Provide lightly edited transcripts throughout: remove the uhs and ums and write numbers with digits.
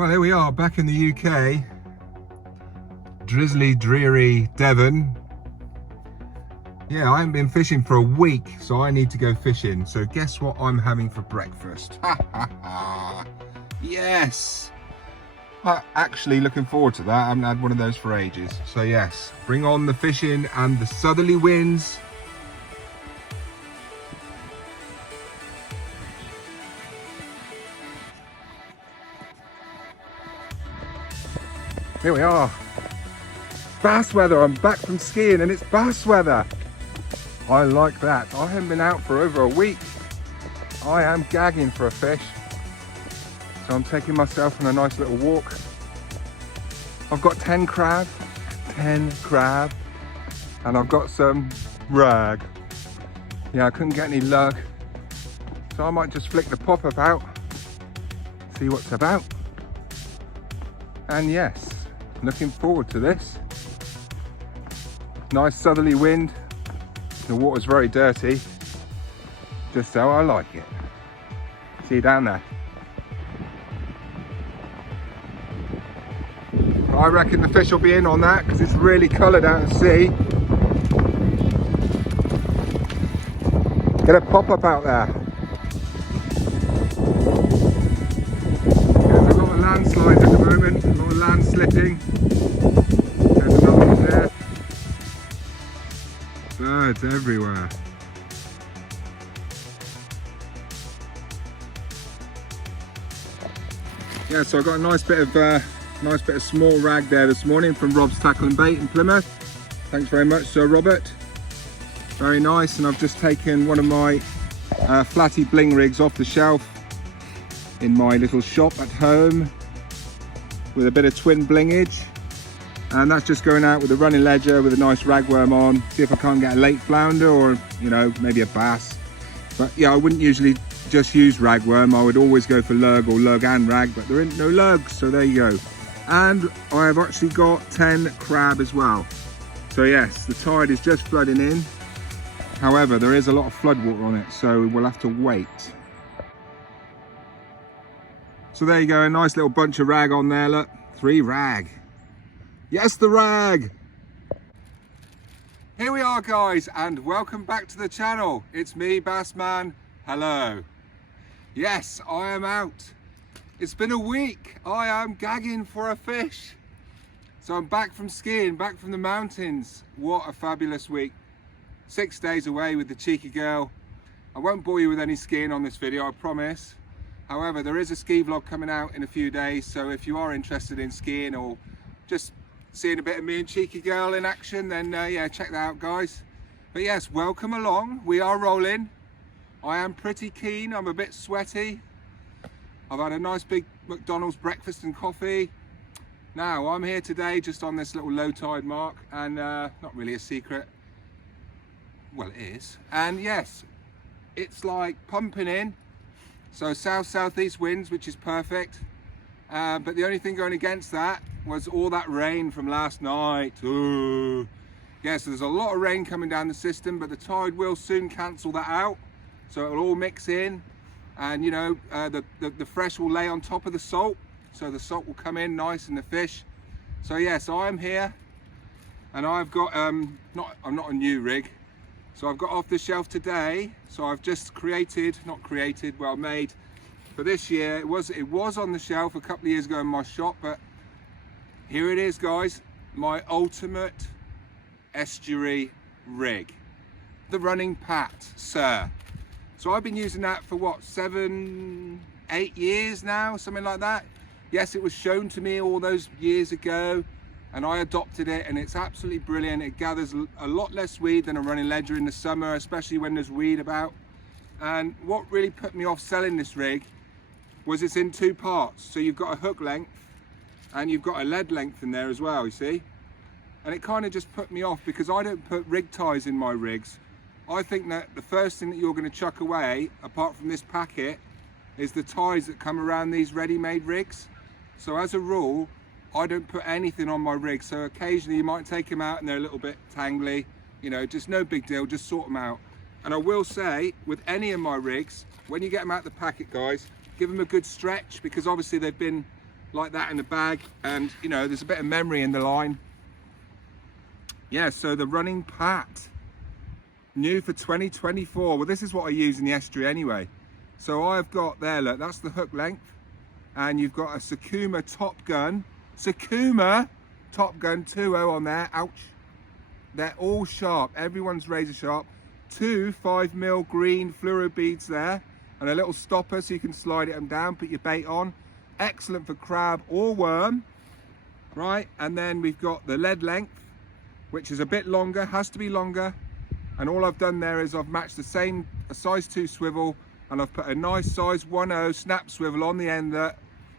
Well, here we are back in the UK. Drizzly, dreary Devon. Yeah, I haven't been fishing for a week, so I need to go fishing. So guess what I'm having for breakfast? Yes! I'm actually looking forward to that. I haven't had one of those for ages. So yes, bring on the fishing and the southerly winds. Here we are. Bass weather. I'm back from skiing and it's bass weather. I like that. I haven't been out for over a week. I am gagging for a fish. So I'm taking myself on a nice little walk. I've got 10 crab, and I've got some rag. Yeah, I couldn't get any lug. So I might just flick the pop-up out, see what's about. And yes, looking forward to this. Nice southerly wind. The water's very dirty, just how I like it. See you down there. I reckon the fish will be in on that because it's really coloured out at sea. Get a pop-up out there. There's a lot of landslides at the moment, a lot of land slipping. There's another one there. Birds everywhere. Yeah, so I got a nice bit of small rag there this morning from Rob's Tackle and Bait in Plymouth. Thanks very much, Sir Robert. Very nice. And I've just taken one of my flatty bling rigs off the shelf in my little shop at home with a bit of twin blingage. And that's just going out with a running ledger with a nice ragworm on. See if I can't get a late flounder or, you know, maybe a bass. But yeah, I wouldn't usually just use ragworm. I would always go for lug or lug and rag, but there ain't no lugs, so there you go. And I have actually got 10 crab as well. So yes, the tide is just flooding in. However, there is a lot of flood water on it, so we'll have to wait. So there you go, a nice little bunch of rag on there, look. 3 rag. Yes, the rag! Here we are, guys, and welcome back to the channel. It's me, Bassman. Hello. Yes, I am out. It's been a week. I am gagging for a fish. So I'm back from skiing, back from the mountains. What a fabulous week. 6 days away with the cheeky girl. I won't bore you with any skiing on this video, I promise. However, there is a ski vlog coming out in a few days, so if you are interested in skiing or just seeing a bit of me and cheeky girl in action, then yeah, check that out, guys. But yes, welcome along. We are rolling. I am pretty keen. I'm a bit sweaty. I've had a nice big McDonald's breakfast and coffee. Now I'm here today just on this little low tide mark, and not really a secret. Well, it is. And yes, it's like pumping in. So south-southeast winds, which is perfect. But the only thing going against that was all that rain from last night. Ooh. Yeah, so there's a lot of rain coming down the system, but the tide will soon cancel that out. So it'll all mix in, and you know, the fresh will lay on top of the salt. So the salt will come in nice in the fish. So yes, I'm here, and I've got, I'm not a new rig. So I've got off the shelf today. So I've just made for this year. It was on the shelf a couple of years ago in my shop, but here it is, guys. My ultimate estuary rig, the Running Pat, sir. So I've been using that for what, 7, 8 years now, something like that. Yes, it was shown to me all those years ago, and I adopted it, and it's absolutely brilliant. It gathers a lot less weed than a running ledger in the summer, especially when there's weed about. And what really put me off selling this rig was it's in 2 parts. So you've got a hook length and you've got a lead length in there as well, you see. And it kind of just put me off because I don't put rig ties in my rigs. I think that the first thing that you're going to chuck away, apart from this packet, is the ties that come around these ready-made rigs. So as a rule, I don't put anything on my rig. So occasionally you might take them out and they're a little bit tangly, you know, just no big deal, just sort them out. And I will say, with any of my rigs, when you get them out of the packet, guys, give them a good stretch, because obviously they've been like that in the bag, and you know, there's a bit of memory in the line. Yeah, so the running Pat, new for 2024. Well, this is what I use in the estuary anyway. So I've got there, look, that's the hook length, and you've got a Sakuma Top Gun 2.0 on there. Ouch. They're all sharp, everyone's razor sharp. 2 5mm green fluoro beads there, and a little stopper so you can slide it down, put your bait on. Excellent for crab or worm, right? And then we've got the lead length, which is a bit longer, has to be longer. And all I've done there is I've matched the same, a size 2 swivel, and I've put a nice size 1.0 snap swivel on the end there,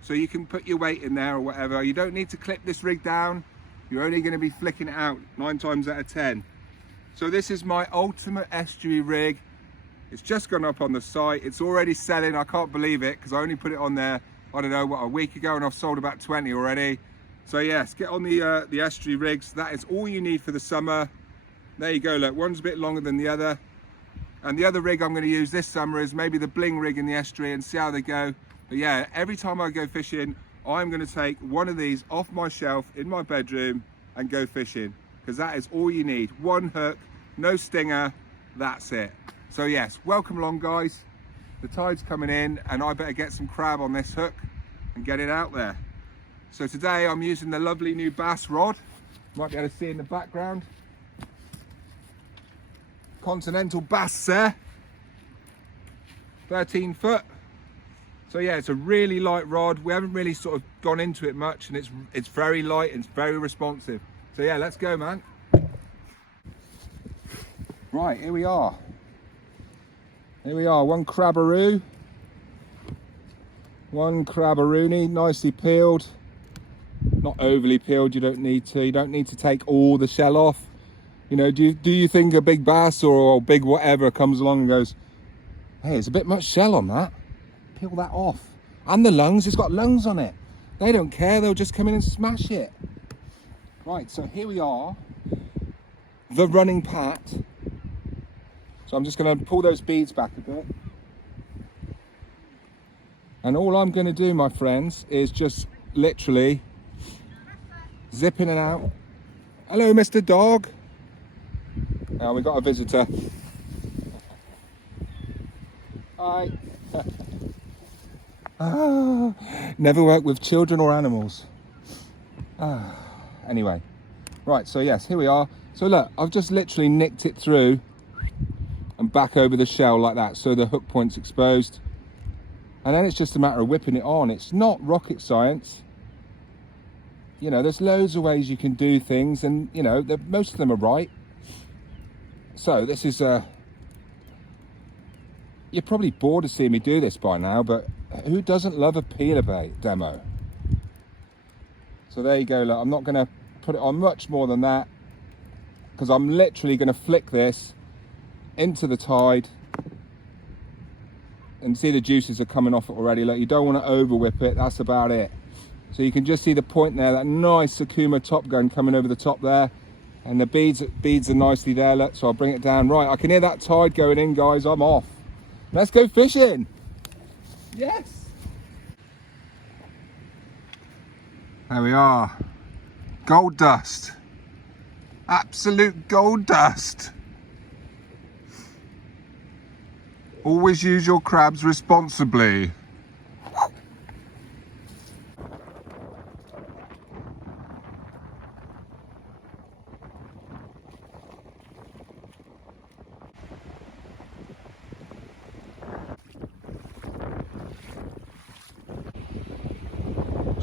so you can put your weight in there or whatever. You don't need to clip this rig down. You're only going to be flicking it out 9 times out of 10. So this is my ultimate estuary rig. It's just gone up on the site. It's already selling. I can't believe it, because I only put it on there, I don't know, what, a week ago, and I've sold about 20 already. So yes, get on the estuary rigs. That is all you need for the summer. There you go, look, one's a bit longer than the other. And the other rig I'm going to use this summer is maybe the bling rig in the estuary, and see how they go. But yeah, every time I go fishing, I'm going to take one of these off my shelf in my bedroom and go fishing, because that is all you need. One hook, no stinger, that's it. So yes, welcome along guys. The tide's coming in, and I better get some crab on this hook and get it out there. So today I'm using the lovely new bass rod. Might be able to see in the background. Continental Bass there, 13 foot. So yeah, it's a really light rod. We haven't really sort of gone into it much, and it's very light and it's very responsive. So yeah, let's go, man. Right, here we are. Here we are, one crabbaroo. One crabbaroonie, nicely peeled. Not overly peeled, you don't need to. You don't need to take all the shell off. You know, do you think a big bass or a big whatever comes along and goes, hey, there's a bit much shell on that. Peel that off. And the lungs, it's got lungs on it. They don't care, they'll just come in and smash it. Right, so here we are, the running Pat. So I'm just going to pull those beads back a bit. And all I'm going to do, my friends, is just literally zip in and out. Hello, Mr. Dog. Now we got a visitor. Hi. Never work with children or animals. Anyway, right, so yes, here we are. So look, I've just literally nicked it through and back over the shell like that, so the hook point's exposed. And then it's just a matter of whipping it on. It's not rocket science. You know, there's loads of ways you can do things, and you know, most of them are right. So this is you're probably bored of seeing me do this by now, but who doesn't love a peeler bait demo? So there you go, look, I'm not going to put it on much more than that, because I'm literally going to flick this into the tide, and see the juices are coming off it already. Look, you don't want to over whip it, that's about it. So you can just see the point there, that nice Sakuma Top Gun coming over the top there, and the beads are nicely there. Look, so I'll bring it down. Right, I can hear that tide going in, guys. I'm off. Let's go fishing. Yes. There we are. Gold dust. Absolute gold dust. Always use your crabs responsibly.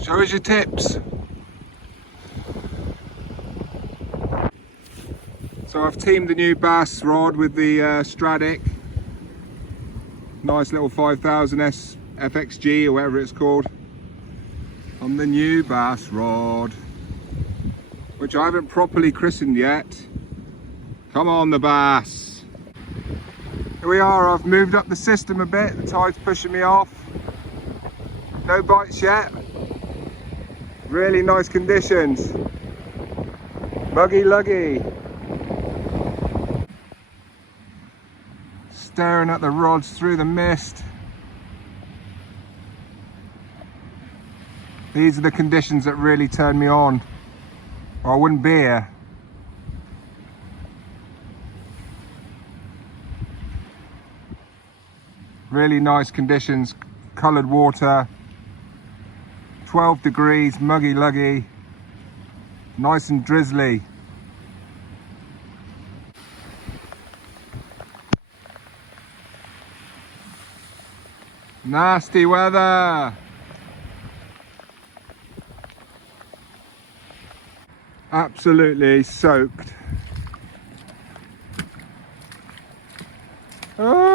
Show us your tips. So I've teamed the new bass rod with the Stradic. Nice little 5000S FXG or whatever it's called. On the new bass rod, which I haven't properly christened yet. Come on, the bass. Here we are, I've moved up the system a bit. The tide's pushing me off. No bites yet. Really nice conditions. Buggy luggy. Staring at the rods through the mist. These are the conditions that really turn me on, or I wouldn't be here. Really nice conditions, coloured water, 12 degrees, muggy luggy, nice and drizzly. Nasty weather. Absolutely soaked. Oh.